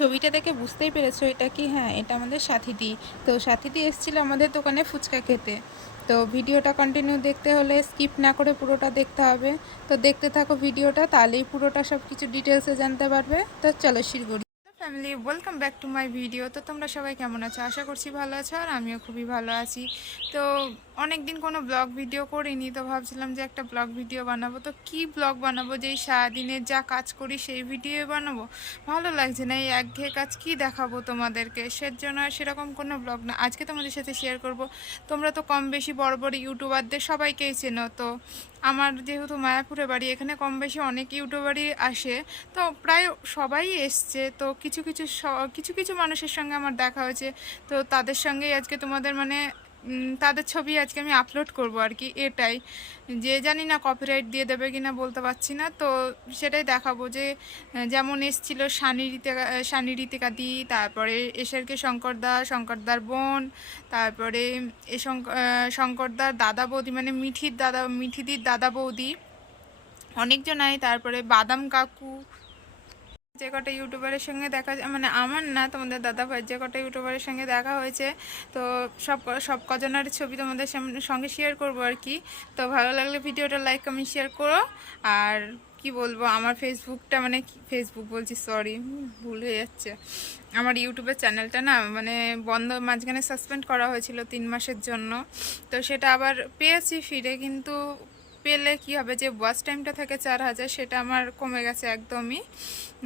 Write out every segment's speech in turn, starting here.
ছবিটা দেখে বুঝতেই পেরেছো এটা কি? হ্যাঁ, এটা আমাদের সাথীদি। তো সাথীদি এসেছিল আমাদের দোকানে ফুচকা খেতে। তো ভিডিওটা কন্টিনিউ দেখতে হলে স্কিপ না করে পুরোটা দেখতে হবে। তো দেখতে থাকো ভিডিওটা, তাহলেই পুরোটা সব কিছু ডিটেলসে জানতে পারবে। তো চলো শুরু করি। Family, welcome back to my video. তো তোমরা সবাই কেমন আছো? আশা করছি ভালো আছো, আর আমিও খুবই ভালো আছি। তো অনেক দিন কোনো ব্লগ ভিডিও করিনি, তো ভাবছিলাম যে একটা ব্লগ ভিডিও বানাবো। তো কি ব্লগ বানাবো? যেই সারাদিনের যা কাজ করি সেই ভিডিও বানাবো? ভালো লাগছে না, এই একঘেয়ে কাজ কি দেখাবো তোমাদেরকে। সেজন্য সেরকম কোনো ব্লগ না, আজকে তোমাদের সাথে শেয়ার করব। তোমরা তো কম বেশি বড় বড় ইউটিউবারদের সবাইকেই চেনো। তো আমার যেহেতু মায়াপুরে বাড়ি, এখানে কম বেশি অনেক ইউটিউবারই আসে। তো প্রায় সবাই এসছে। তো কিছু কিছু কিছু কিছু মানুষের সঙ্গে আমার দেখা হয়েছে। তো তাদের সঙ্গেই আজকে তোমাদের মানে তাদের ছবি আজকে আমি আপলোড করব আর কি, এটাই। যে জানি না কপিরাইট দিয়ে দেবে কিনা বলতে পারছি না। তো সেটাই দেখাবো যে যেমন এসছিল সানি ঋতিকা দি, তারপরে এসআরকে শঙ্করদার বোন, তারপরে শঙ্করদার দাদা বৌদি, মানে মিঠিদির দাদা বৌদি, অনেকজন আয়, তারপরে বাদাম কাকু। যে কটা ইউটিউবারের সঙ্গে দেখা, মানে আমার না, তোমাদের দাদা ভাই, যে কটা ইউটিউবারের সঙ্গে দেখা হয়েছে। তো সব কজনের ছবি তোমাদের সঙ্গে শেয়ার করবো আর কি। তো ভালো লাগলে ভিডিওটা লাইক কমেন্ট শেয়ার করো। আর কি বলবো, আমার ফেসবুকটা, মানে ফেসবুক বলছি, সরি, ভুল হয়ে যাচ্ছে। আমার ইউটিউবের চ্যানেলটা না, মানে বন্ধ, মাঝখানে সাসপেন্ড করা হয়েছিল 3 মাসের জন্য। তো সেটা আবার পেয়েছি ফিরে, কিন্তু পেলে কি হবে, যে ওয়াচ টাইমটা থাকে 4000, সেটা আমার কমে গেছে একদমই,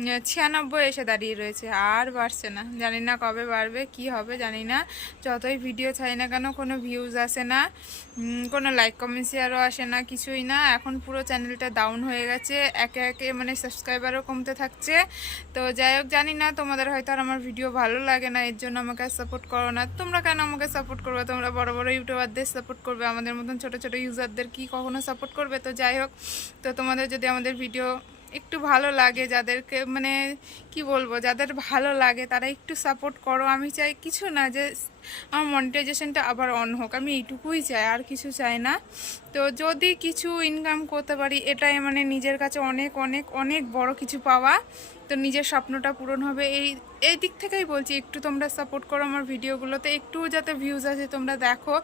96 এসে দাঁড়িয়ে রয়েছে, আর বাড়ছে না। জানি না কবে বাড়বে, কি হবে জানি না। যতই ভিডিও চাই না কেন, কোনো ভিউজ আসে না, কোনো লাইক কমেন্ট শেয়ারও আসে না, কিছুই না। এখন পুরো চ্যানেলটা ডাউন হয়ে গেছে, একে একে মানে সাবস্ক্রাইবারও কমতে থাকছে। তো যাই হোক, জানি না, তোমাদের হয়তো আর আমার ভিডিও ভালো লাগে না, এর জন্য আমাকে সাপোর্ট করো না। তোমরা কেন আমাকে সাপোর্ট করবে? তোমরা বড় বড় ইউটিউবারদের সাপোর্ট করবে, আমাদের মতন ছোট ছোট ইউজারদের কি কখনো সাপোর্ট করবে? তো যাই হোক, তো তোমাদের যদি আমাদের ভিডিও একটু ভালো লাগে, যাদেরকে মানে কি বলবো, যাদের ভালো লাগে তারা একটু সাপোর্ট করো। আমি চাই কিছু না, যে আমার মনিটাইজেশনটা আবার অন হোক, আমি এইটুকুই চাই, আর কিছু চাই না। তো যদি কিছু ইনকাম করতে পারি, এটাই মানে নিজের কাছে অনেক অনেক অনেক বড় কিছু পাওয়া। তো নিজের স্বপ্নটা পূরণ হবে, এই দিক থেকেই বলছি, একটু তোমরা সাপোর্ট করো আমার ভিডিওগুলোতে, একটু যাতে ভিউজ আছে তোমরা দেখো।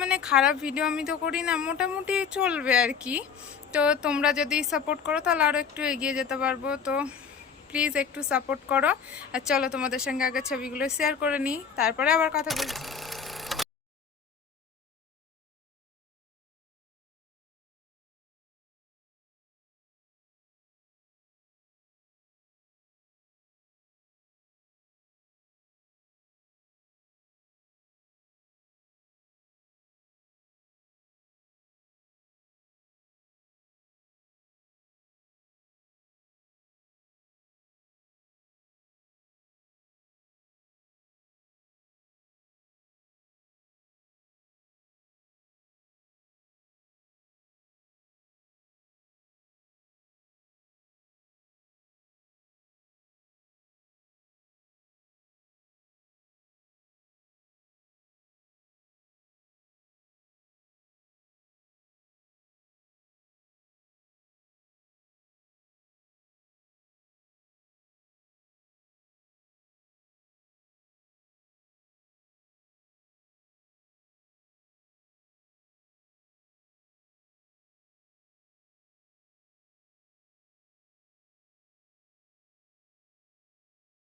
মানে খারাপ ভিডিও আমি তো করি না, মোটামুটি চলবে আর কি। তো তোমরা যদি সাপোর্ট করো তাহলে আরও একটু এগিয়ে যেতে পারবো। তো প্লিজ একটু সাপোর্ট করো। আর চলো তোমাদের সঙ্গে আগে ছবিগুলো শেয়ার করে নিই, তারপরে আবার কথা বলছি।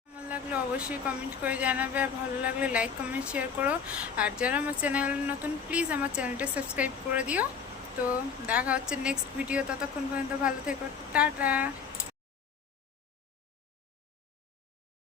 ভালো লাগলে অবশ্যই কমেন্ট করে জানাবে, আর ভালো লাগলে লাইক কমেন্ট শেয়ার করো। আর যারা আমার চ্যানেল নতুন, প্লিজ আমার চ্যানেলটা সাবস্ক্রাইব করে দিও। তো দেখা হচ্ছে নেক্সট ভিডিও, ততক্ষণ পর্যন্ত ভালো থেকো, টাটা।